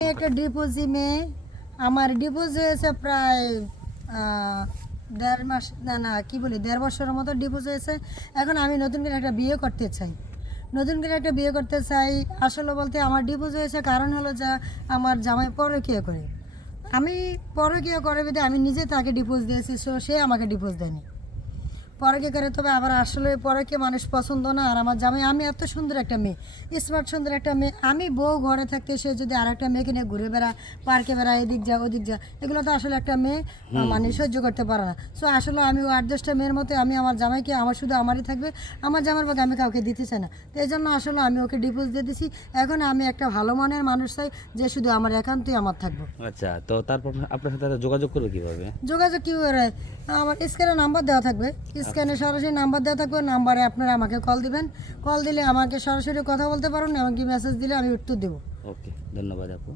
একটা ডিপোজি মেয়ে আমার ডিপোজ হয়েছে প্রায় 1.5 মাস না না কি বলি 1.5 বছরের মতো ডিপোজ হয়েছে। এখন আমি নতুন করে একটা বিয়ে করতে চাই, আসলে বলতে আমার ডিপোজ হয়েছে কারণ হলো যা আমার জামাই পরকীয়া করে। আমি পরকীয়া করে বিধে আমি নিজে তাকে ডিপোজ দিয়েছি, সে আমাকে ডিপোজ দেয়নি, পরকে করে। তবে আবার আসলে পরকে মানুষ পছন্দ না। আর আমার জামাই, আমি এত সুন্দর একটা মেয়ে, স্মার্ট সুন্দর একটা মেয়ে, আমি বউ ঘরে থাকতে সে যদি আর একটা মেয়েকে নিয়ে ঘুরে বেড়া, পার্কে বেড়া, এদিক যা ওদিক যা, এগুলো তো আসলে একটা মেয়ে মানে সহ্য করতে পারে না। সো আসলে আমি ও 8-10টা মেয়ের মতো আমি আমার জামাইকে, আমার শুধু আমারই থাকবে, আমার জামার বাগে আমি কাউকে দিতে চাই না। তো এই জন্য আসলে আমি ওকে ডিভোর্স দিয়ে দিছি। এখন আমি একটা ভালো মানের মানুষ চাই যে শুধু আমার একান্তই আমার থাকবো। আচ্ছা, তো তারপর আপনার সাথে যোগাযোগ করবে কিভাবে? যোগাযোগ কী করে? আমার স্ক্যানে নাম্বার দেওয়া থাকবে, স্ক্যানে সরাসরি নাম্বার দেওয়া থাকবে। নাম্বারে আপনারা আমাকে কল দিবেন, কল দিলে আমাকে সরাসরি কথা বলতে পারেন, এমনকি মেসেজ দিলে আমি উত্তর দেবো। ওকে, ধন্যবাদ আপু।